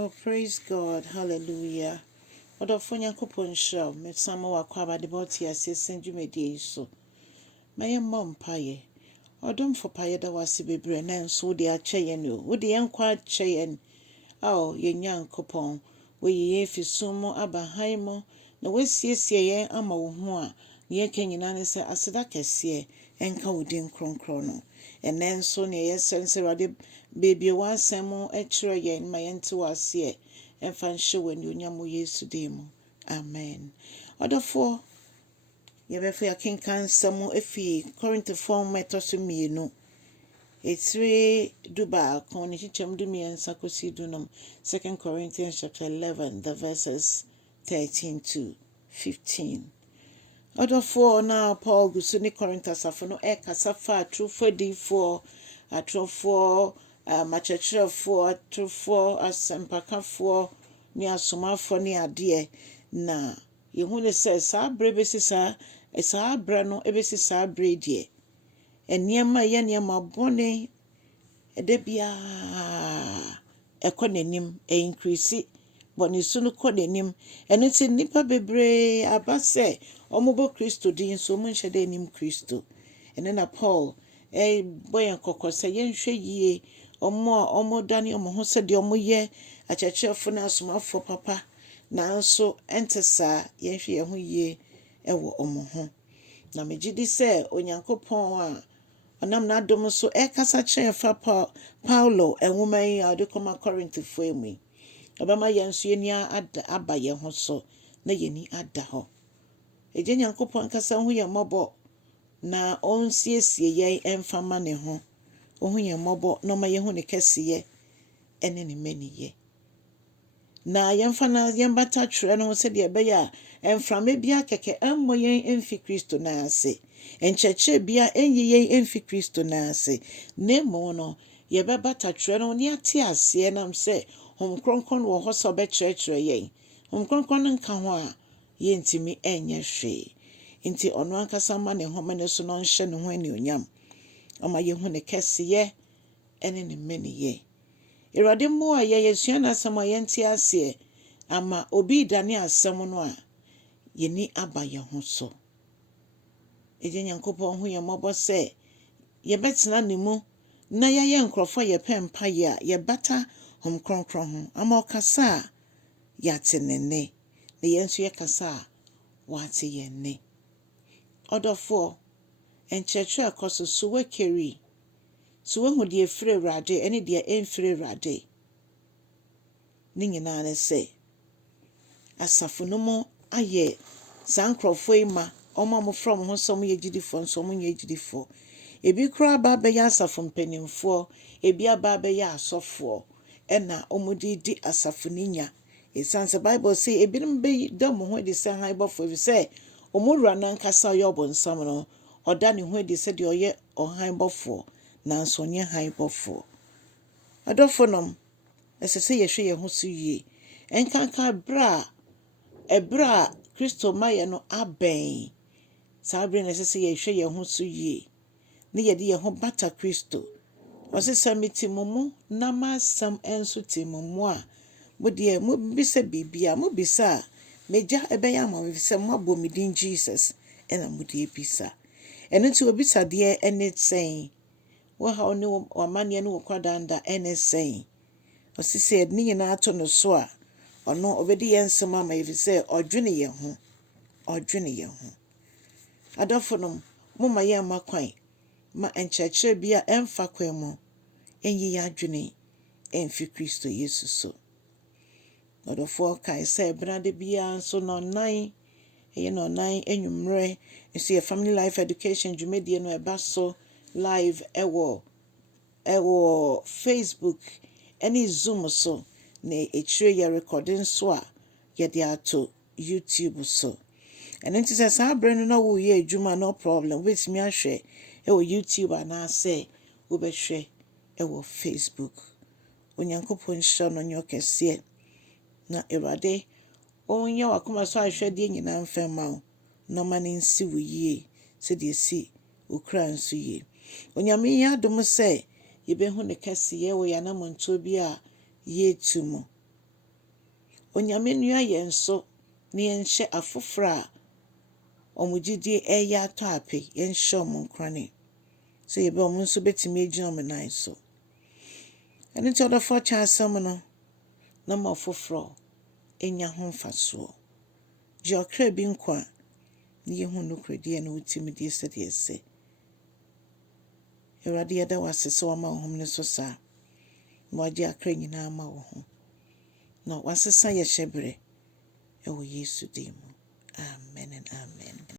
Oh, praise God. Hallelujah. Ɔdɔfo Nyankopɔn nhyira wo. Mesama wakɔ abade bɔte ase sendwumadi yi so. Mayɛ mmɔ mpaeɛ. Ɔdomfo paeɛ da wase bebree na nso wode akyɛ yɛn o. Wode yɛn nkwa akyɛ yɛn. Ao, yɛn Nyankopɔn. Woyi yɛn fi sum mu aba hann mu na wasiesie yɛn ama wo ho a ne yɛka nyinaa ne sɛ aseda kɛseɛ ɛnka wo din kronkron no. Ɛnnɛ nso ne yɛsɛ sɛ Awurade beebi w'asɛm mu ɛkyerɛ yɛn ma yɛnte w'aseɛ ɛmfa nhyɛ wɔ anuonyam wɔ Yesu din mu. Amen. Ɔdɔfoɔ, yɛbɛfa yɛakenka nsɛm efi Korintofoɔ nwoma ɛtɔ so 2 ɛtire dubaako ne kyekyɛm dumiɛnsa kɔsi dunum. 2 Corinthians chapter 11, the verses 13 to 15. Ɔdɔfoɔ na Paul gu so ne Korinto asafo no ɛkasa fa atorofo adiyifoɔ, atorofoɔ, makyerɛkyerɛfoɔ, atorofoɔ, asɛmpakafoɔ ne asomafoɔ ne adeɛ. Na yɛhu ne sɛ saa berɛ bɛsi saa berɛ no ɛbɛsi saa berɛ deɛ nneɛma ɛyɛ nneɛma bɔne ɛda biara ɛkɔ n'anim ɛincrease bɔne su no kɔ n'anim. Ɛno nti nnipa bebree aba sɛ ɔmobɔ Kristo din nso ɔmo nhyɛ dɛ anim Kristo. Ɛno na Paul bɔ yɛn kɔkɔ sɛ yɛnhwɛ yie ɔmo a ɔmo dane ɔmo ho sɛdeɛ ɔmo yɛ akyerɛkyerɛfo ne asomafoɔ papa nanso ɛnte saa. Yɛnhwɛ yɛn ho yie ɛwɔ ɔmo ho. Na megye di sɛ Onyankopɔn a ɔnam n'adom so ɛkasa kyerɛ fa Paulo nwoma yi a ɔde kɔma Korintofoɔ mu yi. Ɔbɛma yɛn nso yɛni aba yɛn ho so na yɛni ada hɔ. Agya Nyankopɔn nkasa ho yɛn mmɔbɔ na ɔnsiesie yɛn ɛmfa ma ne ho. Ɔho yɛn mmɔbɔ na ɔma yɛhu ne kɛseyɛ ɛne ne mmaniyɛ. Na yɛmbata twerɛ no ho sɛdeɛ ɛbɛyɛ a ɛmframa bi akɛkɛ ɛmmɔ yɛn ɛmfi Kristo n'ase. Nkyerɛkyerɛ bi a ɛnyi yɛn ɛmfi Kristo n'ase. Na mmom no, yɛbɛbata twerɛ no ne ate aseɛ nam sɛ Honhom Kronkron wɔ hɔ sɛ ɔbɛkyerɛkyerɛ yɛn. Honhom Kronkron no nka ho a yɛntumi ɛnyɛ hwee. Nti ɔno ankasa ma ne nhoma ne so na ɔnhyɛ ne ho anuonyam. Ɔma yɛhu ne kɛseyɛ ɛne ne mmaniyɛ. Awurade mmoa yɛsua n'asɛm a yɛnte aseɛ ama obi dane asɛm no a yɛni aba yɛn ho so. Agya Nyankopɔn ho yɛn mmɔbɔ sɛ yɛbɛtena ne mu na yɛayɛ nkurɔfoɔ a yɛpɛ mpaeɛ a yɛbata Honhom Kronkron ho ama ɔkasa a yɛate ne nne na yɛn nso yɛkasa a wɔate yɛn nne. Ɔdɔfoɔ, nkyerɛkyerɛ ɛkɔ so wɔkɛri so wɔhu deɛ ɛfiri Awurade ɛne deɛ ɛmfiri Awurade. Ne nyinaa ne sɛ asafo no mu ayɛ saa nkurɔfoɔ yi ma ɔmo a mofrɛ ɔmo ho sɛ ɔmo yɛ gyidifoɔ nso ɔmo nyɛ gyidifoɔ. Ebi koraa aba abɛyɛ asafo mpanimfoɔ, ebi aba abɛyɛ asɔfoɔ ɛna ɔmo de di asafo no nya. Ɛsiane sɛ Bible sɛ ebinom bɛda mo ho adi sɛ hanbɔfoɔ ɛfisɛ ɔmo wura nankasa ɔyɛ ɔbonsam no ɔda ne ho adi sɛ deɛ ɔyɛ ɔhanbɔfoɔ nanso ɔnyɛ hanbɔfoɔ. Adɔfo nom, ɛsɛ sɛ yɛhwɛ yɛn ho so yie. Ɛnkanka ɛberɛ a Kristo ma yɛn no abɛn. Saa berɛ na ɛsɛ sɛ yɛhwɛ yɛn ho so yie na yɛde yɛn ho bata Kristo. Ɔse sɛ mete mo mu na m'asɛm ɛnso te mo mu a modeɛ mobisa biribi a mobisa a m'Agya ɛbɛyɛ ama mo ɛfisɛ moabɔ me din Jesus ɛna mode ebisa. Ɛno nti obisadeɛ ɛne sɛn. Wohaw ne w'amanneɛ ne wo kwadanada ɛne sɛn. Ɔse sɛ yɛde ne nyinaa ato no so a ɔno ɔbɛdi yɛn nsɛm ama ɛfisɛ ɔdwene yɛn ho. Adɔfo nom, momma yɛn mma kwan ma nkyerɛkyerɛ bi a ɛmfa kwan mu ɛnyi yɛn adwene ɛmfi Kristo Yesu so. Ɔdɔfoɔ kae sɛ ɛbenade biara nso nɔnan anwummerɛ nso yɛ Family Life Education dwumadie no ɛba so live ɛwɔ Facebook ɛne Zoom so na ɛkyire yɛ recording so a yɛde ato YouTube so. Ɛno nti sɛ saa berɛ no na woyɛ adwuma no problem wobɛtumi ahwɛ ɛwɔ YouTube anaasɛ wobɛhwɛ ɛwɔ Facebook. Onyankopɔn nhyira no nyɛ ɔkɛseɛ na Awurade ɔnyɛ w'akoma so ahwɛdeɛ nyinaa mfa ma wo na ɔma ne nsi wo yie sɛdeɛ si wo kra nso yie. Onyame yɛ adom sɛ yɛbɛhu ne kɛseyɛ wɔ yɛn anammɔntuo bi a yɛretu mu Onyame nnua yɛn so na yɛnhyɛ afoforo a ɔmo gyidie ɛyɛ atɔ ape, yɛnhyɛ ɔmo nkorane. So yɛbɛ ɔmo nso bɛtumi agyina ɔmo nan so. Ɛno nti ɔdɔfoɔ kyɛ asɛm no na ma ɔfoforɔ ɛnya ho mfasoɔ. Gye ɔkra bi nkwa na yɛhu nokoredie na wotimidie sɛdeɛ ɛsɛ. Awurade yɛda wo ase sɛ wama wo hom no so saa. Na wagye akra nyinaa ma wo ho. Na wasesa yɛ hyɛberɛ ɛwɔ Yesu din mu. Amen and amen.